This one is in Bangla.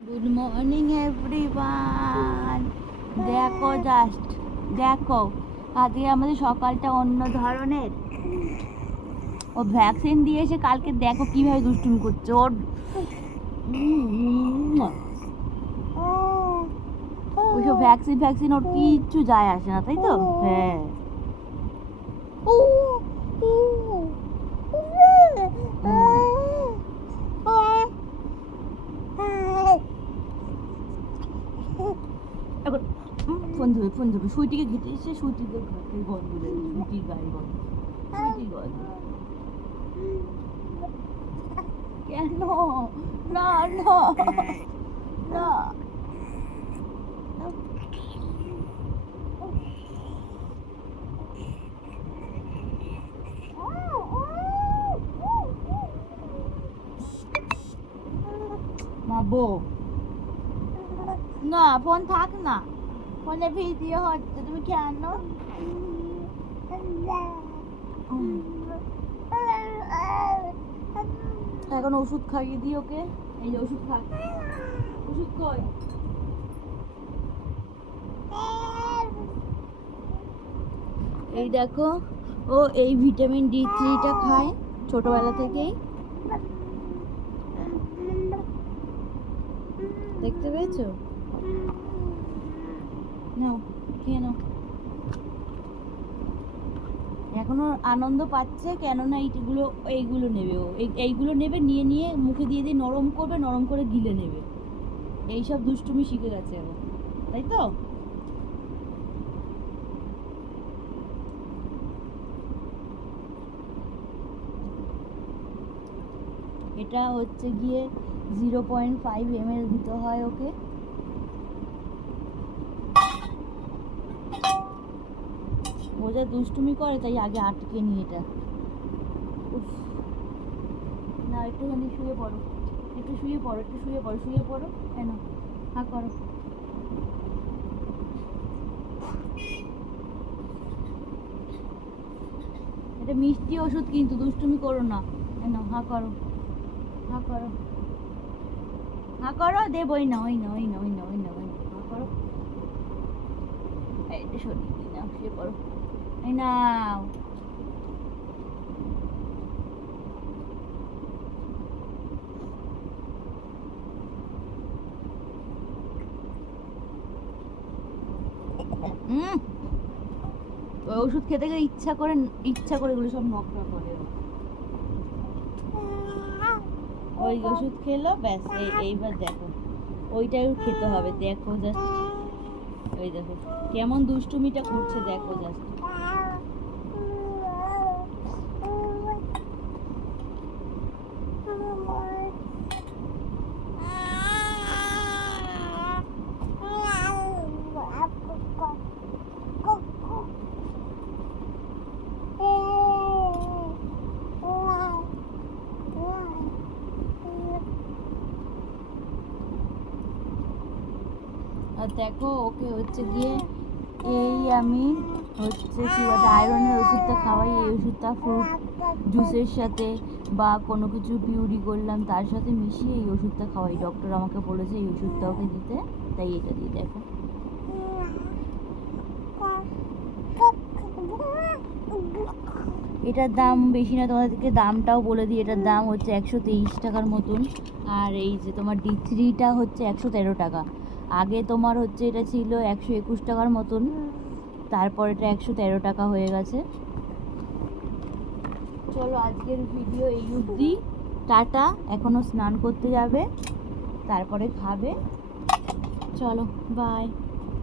Good morning everyone. দেখো জাস্ট দেখো, আজকে আমাদের সকালটা অন্য ধরনের। ও ভ্যাকসিন দিয়েছে কালকে, দেখো কিভাবে দুষ্টুমি করছে। ওর ওইসব ভ্যাকসিন ওর কিচ্ছু যায় আসে না, তাই তো? হ্যাঁ, এখন ফোন ধরবে সুইটিকে ঘেটে এসে সুইটিদের ঘরের গন্ধ দেয়, সুইটির গায়ে গন্ধ, সুইটির গন্ধ। কেন? না না না, না বউ, না ফোন থাক না, ফোনে ভিডিও হচ্ছে, তুমি কেন? এখন ওষুধ খাইয়ে দিই ওকে। এই যে ওষুধ খা, ওষুধ কই? এই দেখো, ও এই ভিটামিন D3টা খায় ছোটবেলা থেকেই, দেখতে পেয়েছো? নাও খেয়ে নাও। এখনো আনন্দ পাচ্ছে, কেননা এইগুলো নেবে, ও এইগুলো নেবে, নিয়ে নিয়ে মুখে দিয়ে দিয়ে নরম করবে, নরম করে গিলে নেবে। এইসব দুষ্টুমি শিখে গেছে এখন, তাই তো? এটা হচ্ছে গিয়ে 0.5 ml দিতে হয় ওকে। ও যা দুষ্টুমি করে, তাই আগে আটকে নি এটা। উফ, না একটুখানি শুয়ে পড়ো, একটু শুয়ে পড়ো, একটু শুয়ে পড়ো, শুয়ে পড়ো। কেন হা করো? এটা মিষ্টি ওষুধ, কিন্তু দুষ্টুমি করো না। কেন হা করো, হা করো, হা করো, দেব। ওই না, ওই না, ওই না, ওই না, ওই না, ওই না, হা করো। এটা সরিয়ে দিই না, শুয়ে পড়ো। এই নাও। ওষুধ খেতে গেলে ইচ্ছা করে এগুলো সব নকরা করে। ওই ওষুধ খেলো, ব্যাস। এইবার দেখো, ওইটাই খেতে হবে। দেখো জাস্ট, ওই দেখো কেমন দুষ্টুমিটা করছে, দেখো জাস্ট। আর দেখো ওকে হচ্ছে গিয়ে আমি হচ্ছে কি বলে আয়রনের ওষুধটা খাওয়াই। এই ওষুধটা ফ্রুট জুসের সাথে বা কোনো কিছু পিউরি করলাম তার সাথে মিশিয়ে এই ওষুধটা খাওয়াই। ডক্টর আমাকে বলেছে এই ওষুধটা ওকে দিতে, তাই এটা দিয়ে। দেখো এটার দাম বেশি না, তোমাদেরকে দামটাও বলে দিই। এটার দাম হচ্ছে 123 টাকার মতন। আর এই যে তোমার D3টা হচ্ছে 113 টাকা। আগে তোমার হচ্ছে এটা ছিল 121 টাকার মতন, তারপর এটা 113 টাকা হয়ে গেছে। চলো আজকের ভিডিও এই অবধি, টাটা। এখনও স্নান করতে যাবে, তারপরে খাবে। চলো বাই।